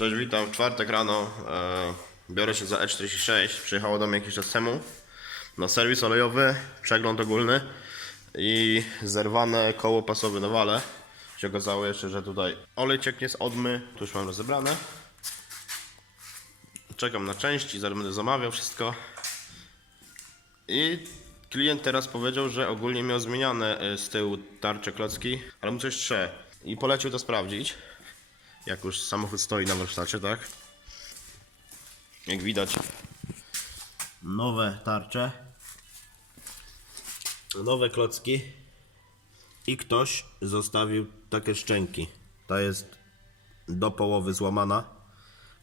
Cześć, witam. W czwartek rano e, biorę się za E46. Przyjechało do mnie jakiś czas temu na serwis olejowy, przegląd ogólny i zerwane koło pasowe na wale. Się okazało jeszcze, że tutaj olej cieknie z odmy. Tu już mam rozebrane. Czekam na części, zaraz będę zamawiał wszystko. I klient teraz powiedział, że ogólnie miał zmieniane e, z tyłu tarcze klocki, ale mu coś trze. I polecił to sprawdzić. Jak już samochód stoi na warsztacie, tak? Jak widać, nowe tarcze, nowe klocki i ktoś zostawił takie szczęki. Ta jest do połowy złamana,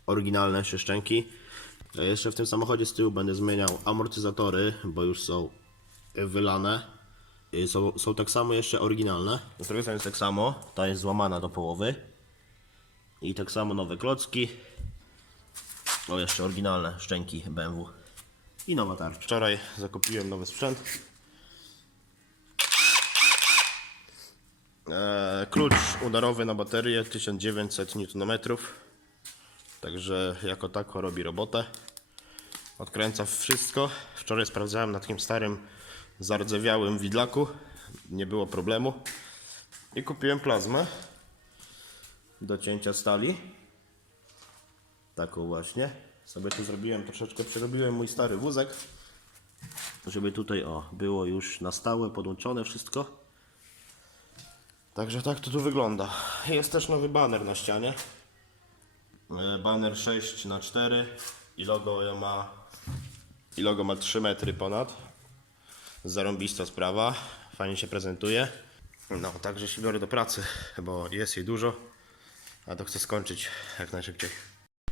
oryginalne jeszcze szczęki. Jeszcze w tym samochodzie z tyłu będę zmieniał amortyzatory, bo już są wylane. Są, są tak samo jeszcze oryginalne. Z drugiej strony jest tak samo, ta jest złamana do połowy. I tak samo nowe klocki. O, jeszcze oryginalne szczęki BMW. I nowa tarcza. Wczoraj zakupiłem nowy sprzęt. Eee, klucz udarowy na baterię 1900 Nm. Także jako tako robi robotę. Odkręca wszystko. Wczoraj sprawdzałem na takim starym, zardzewiałym widlaku. Nie było problemu. I kupiłem plazmę do cięcia stali. Taką właśnie. Sobie tu zrobiłem, troszeczkę przerobiłem mój stary wózek, żeby tutaj o, było już na stałe podłączone wszystko. Także tak to tu wygląda. Jest też nowy baner na ścianie. E, Baner 6 na 4 i logo ma i logo ma 3 metry ponad. Zarąbista sprawa, fajnie się prezentuje. No, także się biorę do pracy, bo jest jej dużo. A to chcę skończyć jak najszybciej.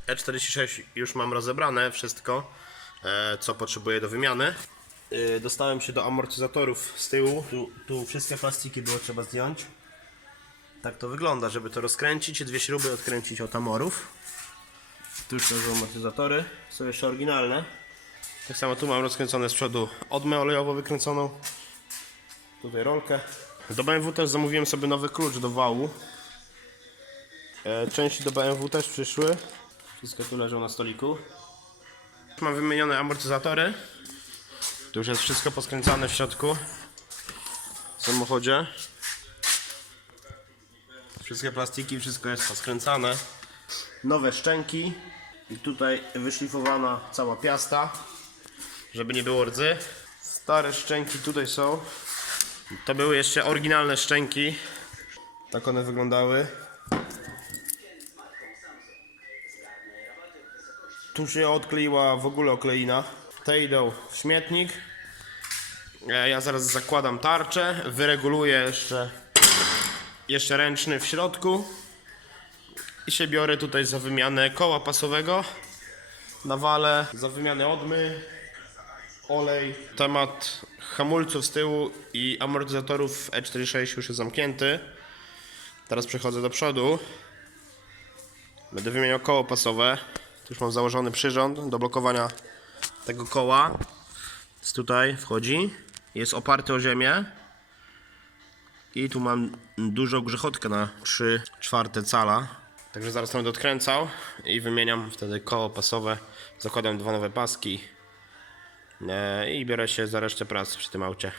E46 już mam rozebrane wszystko, e, co potrzebuję do wymiany. E, Dostałem się do amortyzatorów z tyłu. Tu, tu wszystkie plastiki było trzeba zdjąć. Tak to wygląda, żeby to rozkręcić dwie śruby odkręcić od amorów. Tu już są amortyzatory, są jeszcze oryginalne. Tak samo tu mam rozkręcone z przodu odmę olejową wykręconą. Tutaj rolkę. Do BMW też zamówiłem sobie nowy klucz do wału. E, Części do BMW też przyszły. Wszystko tu leżą na stoliku. Mam wymienione amortyzatory. Tu już jest wszystko poskręcane w środku. W samochodzie. Wszystkie plastiki, wszystko jest poskręcane. Nowe szczęki. I tutaj wyszlifowana cała piasta. Żeby nie było rdzy. Stare szczęki tutaj są. To były jeszcze oryginalne szczęki. Tak one wyglądały. Tu się odkleiła w ogóle okleina. Te idą w śmietnik. E, Ja zaraz zakładam tarczę, wyreguluję jeszcze, jeszcze ręczny w środku i się biorę tutaj za wymianę koła pasowego na wale, za wymianę odmy, olej. Temat hamulców z tyłu i amortyzatorów E46 już jest zamknięty. Teraz przechodzę do przodu. Będę wymieniał koło pasowe. Tu już mam założony przyrząd do blokowania tego koła. Jest tutaj, wchodzi. Jest oparty o ziemię. I tu mam dużą grzechotkę na 3 czwarte cala. Także zaraz będę odkręcał i wymieniam wtedy koło pasowe. Zakładam dwa nowe paski. E, I biorę się za resztę pracy przy tym aucie.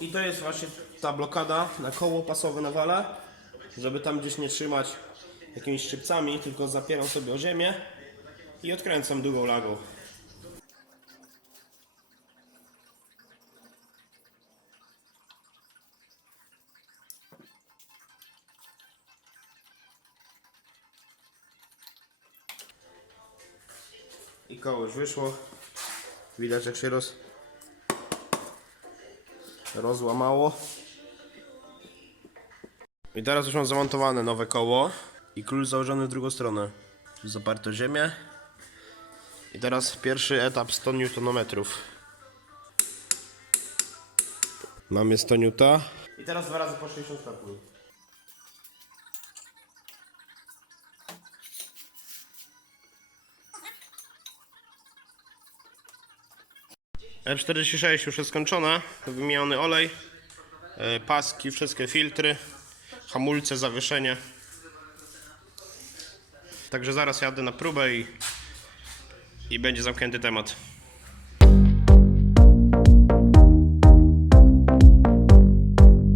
I to jest właśnie ta blokada na koło pasowe na wale, żeby tam gdzieś nie trzymać jakimiś szczypcami, tylko zapieram sobie o ziemię i odkręcam długą lagą. I koło już wyszło. Widać jak się roz... rozłamało. I teraz już mam zamontowane nowe koło i klucz założony w drugą stronę. Tu Zaparte o ziemię. I teraz pierwszy etap 100 Nm. Mamy 100 N. I teraz dwa razy po 60 stopni. E46 już jest skończona, wymieniony olej, e, paski, wszystkie filtry, hamulce, zawieszenie. Także zaraz jadę na próbę i, i będzie zamknięty temat.